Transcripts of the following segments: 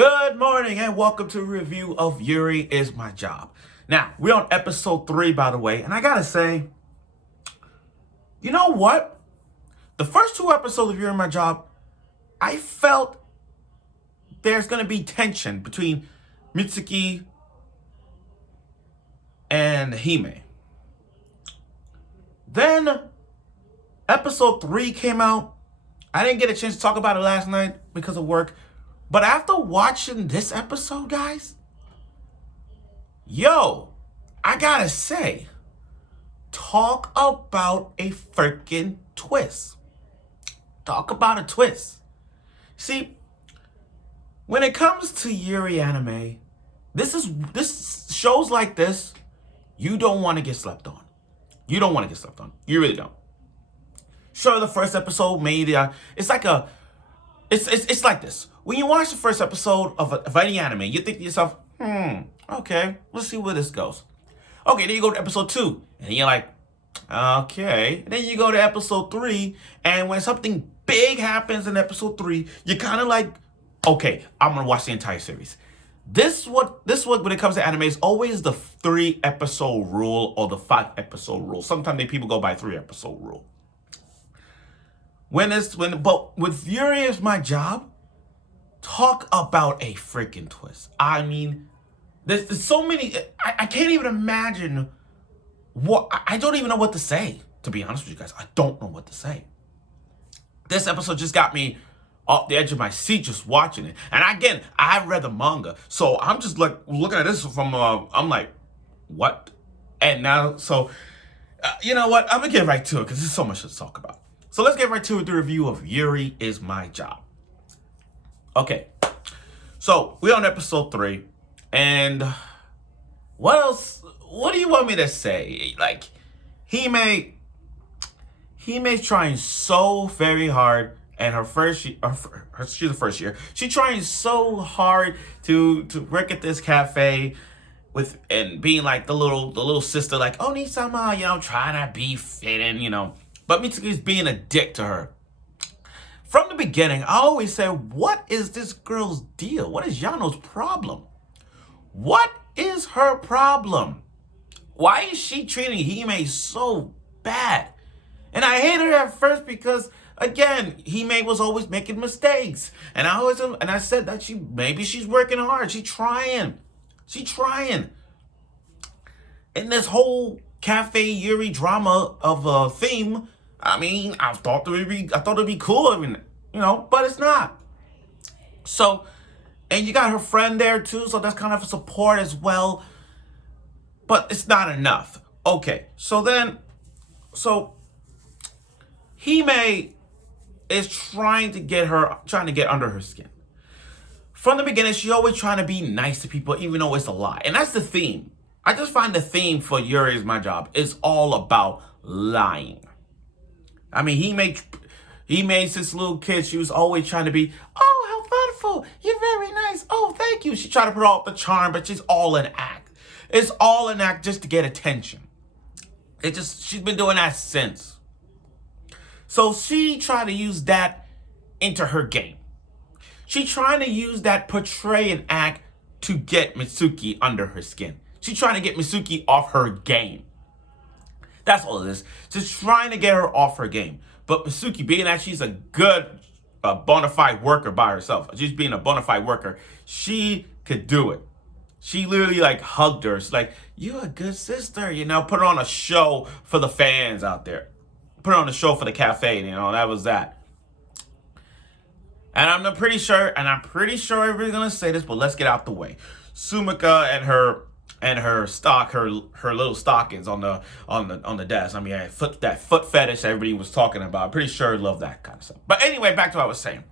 Good morning and welcome to a review of Yuri Is My Job. Now, we're on episode 3, by the way, and I gotta say, you know what? The first 2 episodes of Yuri Is My Job, I felt there's gonna be tension between Mitsuki and Hime. Then, episode 3 came out. I didn't get a chance to talk about it last night because of work. But after watching this episode, guys, I gotta say, talk about a freaking twist. Talk about a twist. See, when it comes to Yuri anime, this shows like this, you don't want to get slept on. You don't want to get slept on. You really don't. Sure, the first episode made it's like this. When you watch the first episode of any anime, you think to yourself, okay, let's see where this goes. Okay, then you go to episode 2, and you're like, okay. And then you go to episode 3, and when something big happens in episode 3, you're kind of like, okay, I'm gonna watch the entire series. This what when it comes to anime is always the 3-episode rule or the 5-episode rule. Sometimes people go by 3-episode rule. But with Yuri Is My Job, talk about a freaking twist. I mean, there's so many. I can't even imagine I don't even know what to say, to be honest with you guys. I don't know what to say. This episode just got me off the edge of my seat just watching it. And again, I read the manga, so I'm just like looking at this from, I'm like, what? And now, you know what? I'm gonna get right to it because there's so much to talk about. So let's get right to the review of Yuri Is My Job. Okay, so we're on episode 3, and what else? What do you want me to say? Like, Hime's trying so very hard, and she's the first year. She's trying so hard to work at this cafe and being like the little sister, like, oh, Nisama, trying to be fitting, But Mitsuki's being a dick to her. From the beginning, I always said, what is this girl's deal? What is Yano's problem? What is her problem? Why is she treating Hime so bad? And I hated her at first because, again, Hime was always making mistakes. And I said that maybe she's working hard. She's trying. In this whole Cafe Yuri drama of a theme, I mean, I thought it'd be cool, but it's not. So, and you got her friend there too, so that's kind of a support as well. But it's not enough. Okay, so Hime is trying to get under her skin. From the beginning, she's always trying to be nice to people, even though it's a lie. And that's the theme. I just find the theme for Yuri Is My Job is all about lying. I mean, he made since little kid, she was always trying to be, oh, how thoughtful, you're very nice, oh, thank you. She tried to put out the charm, but she's all an act. It's all an act just to get attention. She's been doing that since. So she tried to use that into her game. She trying to use that portray and act to get Mitsuki under her skin. She's trying to get Mitsuki off her game. That's all it is. Just trying to get her off her game. But Mitsuki, being that she's a good bona fide worker by herself, just being a bona fide worker, she could do it. She literally hugged her. It's like, you're a good sister, put on a show for the fans out there. Put on a show for the cafe, that was that. And I'm pretty sure everybody's gonna say this, but let's get out the way. Sumika and her little stockings on the desk. I mean, that foot fetish everybody was talking about. I'm pretty sure love that kind of stuff. But anyway, back to what I was saying.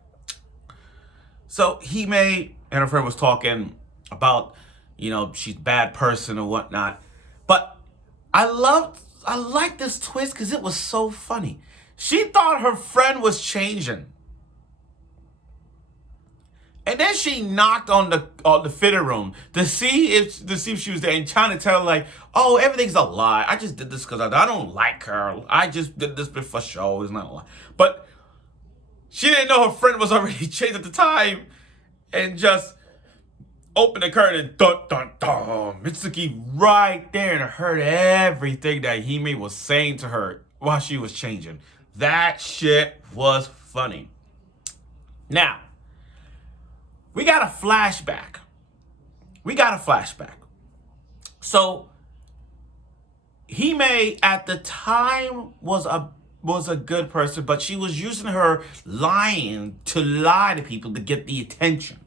So Hime and her friend was talking about, she's a bad person or whatnot. But I like this twist because it was so funny. She thought her friend was changing. And then she knocked on the fitting room to see if she was there and trying to tell her, oh, everything's a lie. I just did this because I don't like her. I just did this for show. It's not a lie. But she didn't know her friend was already changed at the time and just opened the curtain, dun dun dun. Mitsuki right there and heard everything that Hime was saying to her while she was changing. That shit was funny. Now, we got a flashback. So, Hime at the time was a good person, but she was using her lying to lie to people to get the attention.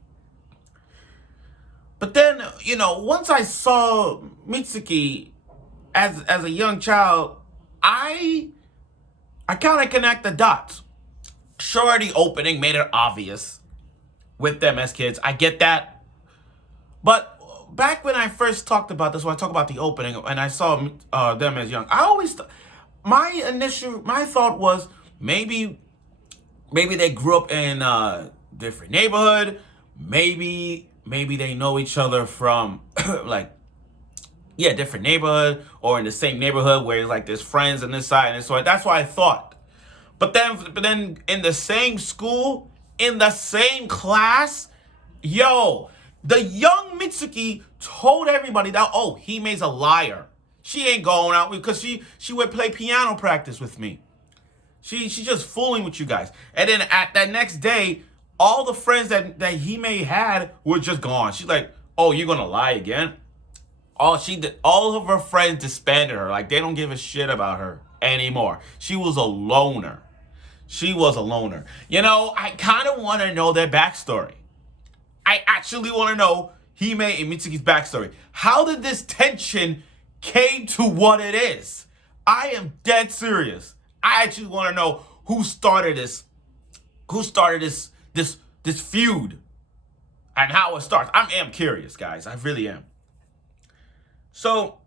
But then, once I saw Mitsuki as a young child, I kind of connect the dots. Sure, the opening made it obvious with them as kids. I get that. But back when I first talked about this, when I talked about the opening, and I saw them as young, I always my thought was maybe they grew up in a different neighborhood. Maybe they know each other from different neighborhood, or in the same neighborhood where like there's friends on this side and this side. That's what I thought. But then in the same school, in the same class, the young Mitsuki told everybody that, Hime's a liar. She ain't going out because she would play piano practice with me. She's just fooling with you guys. And then at that next day, all the friends that Hime had were just gone. She's like, oh, you're gonna lie again? All of her friends disbanded her. Like, they don't give a shit about her anymore. She was a loner. I kind of want to know their backstory. I actually want to know Hime and Mitsuki's backstory. How did this tension came to what it is? I am dead serious. I actually want to know who started this feud and how it starts. I am curious, guys. I really am. So,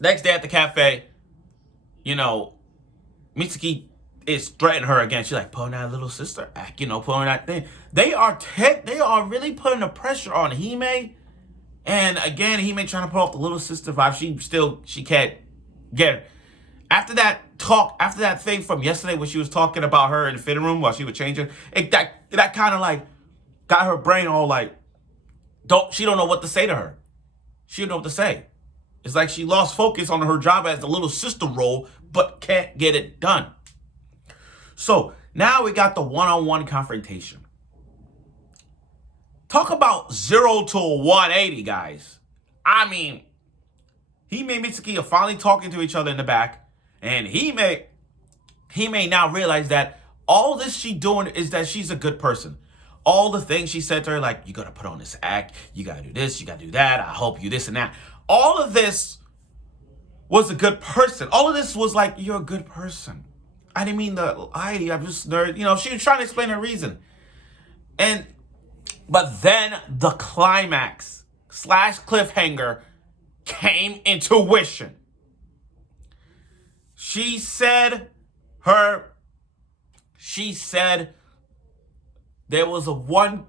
next day at the cafe, Mitsuki is threatening her again. She's like, pulling that little sister act, pulling that thing. They are really putting the pressure on Hime. And again, Hime trying to pull off the little sister vibe. She can't get her. After that thing from yesterday when she was talking about her in the fitting room while she was changing, that kind of like got her brain all like, she don't know what to say to her. She don't know what to say. It's like she lost focus on her job as the little sister role, but can't get it done. So now we got the one-on-one confrontation. Talk about 0 to 180, guys. I mean, Hime and Mitsuki are finally talking to each other in the back, and he may now realize that all this she doing is that she's a good person. All the things she said to her, like, you gotta put on this act, you gotta do this, you gotta do that, I hope you this and that. All of this was a good person. All of this was like, you're a good person. I didn't mean to lie to you. I'm just nerd. She was trying to explain her reason. But then the climax / cliffhanger came into fruition. She said there was one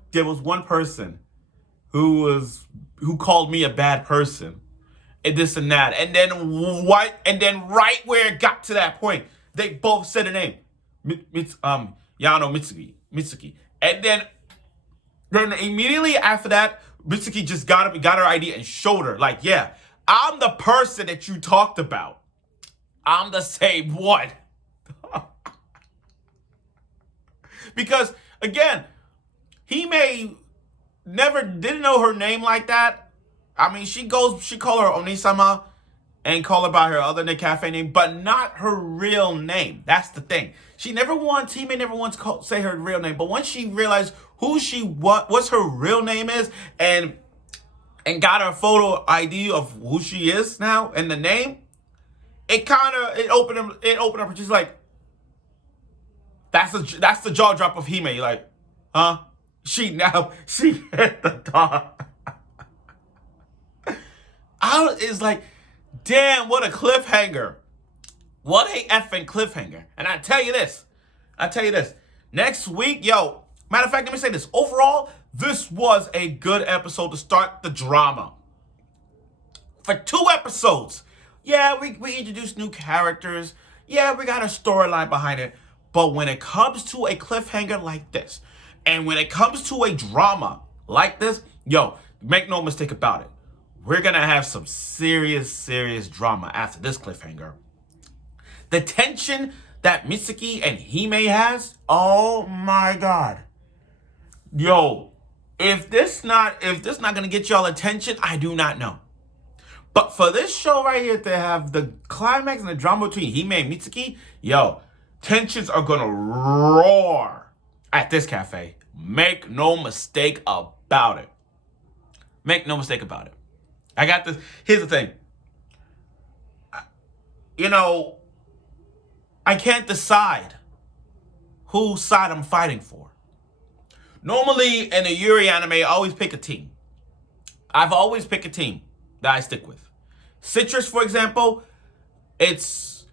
person who called me a bad person and this and that. And then right where it got to that point, they both said the name. Yano Mitsuki. And then immediately after that, Mitsuki just got her ID and showed her. Like, yeah, I'm the person that you talked about. I'm the same one. Because, again, Hime didn't know her name like that. I mean, she call her Onisama and call her by her other cafe name, but not her real name. That's the thing. Hime never once say her real name, but once she realized what's her real name is, and got her photo ID of who she is now and the name, it opened up. She's like, that's the jaw drop of Hime. You're like, huh? She hit the dog. It's like, damn, what a cliffhanger. What a effing cliffhanger. And I tell you this. Next week, matter of fact, let me say this. Overall, this was a good episode to start the drama. For 2 episodes. Yeah, we introduced new characters. Yeah, we got a storyline behind it. But when it comes to a cliffhanger like this, and when it comes to a drama like this, make no mistake about it. We're gonna have some serious drama after this cliffhanger. The tension that Mitsuki and Hime has, oh my god. Yo, if this not gonna get y'all attention, I do not know. But for this show right here to have the climax and the drama between Hime and Mitsuki, yo, tensions are gonna roar at this cafe. Make no mistake about it. Make no mistake about it. I got this. Here's the thing. You know, I can't decide whose side I'm fighting for. Normally, in a Yuri anime, I always pick a team. I've always picked a team that I stick with. Citrus, for example, it's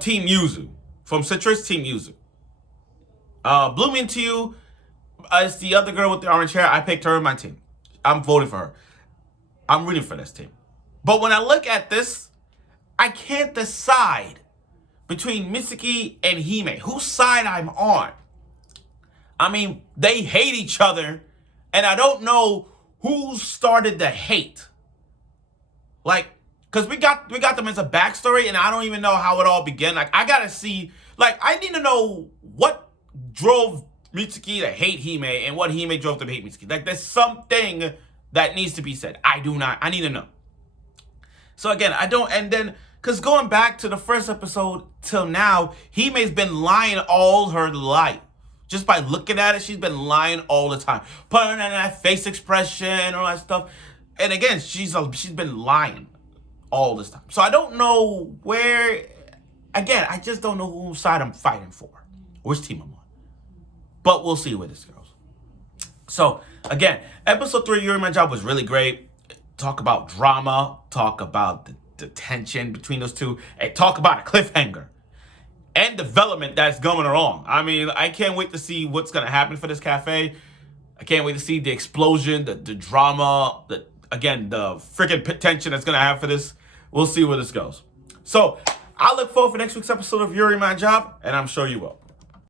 Team Yuzu. From Citrus, Team Yuzu. Bloom Into You is the other girl with the orange hair. I picked her in my team. I'm voting for her. I'm rooting for this team. But when I look at this, I can't decide between Mitsuki and Hime, whose side I'm on. I mean, they hate each other, and I don't know who started the hate. Like, because we got them as a backstory, and I don't even know how it all began. Like, I gotta see, like, I need to know what drove Mitsuki to hate Hime and what Hime drove to hate Mitsuki. Like, there's something that needs to be said. I need to know. So again, because going back to the first episode till now, Hime's been lying all her life. Just by looking at it, she's been lying all the time. Putting on that face expression, all that stuff. And again, she's been lying all this time. So I don't know where, again, I just don't know whose side I'm fighting for. Which team I'm on. But we'll see where this goes. So, again, episode 3 of Yuri My Job was really great. Talk about drama. Talk about the tension between those two. And talk about a cliffhanger. And development that's going along. I mean, I can't wait to see what's going to happen for this cafe. I can't wait to see the explosion, the drama, the freaking tension that's going to have for this. We'll see where this goes. So, I look forward for next week's episode of Yuri My Job, and I'm sure you will.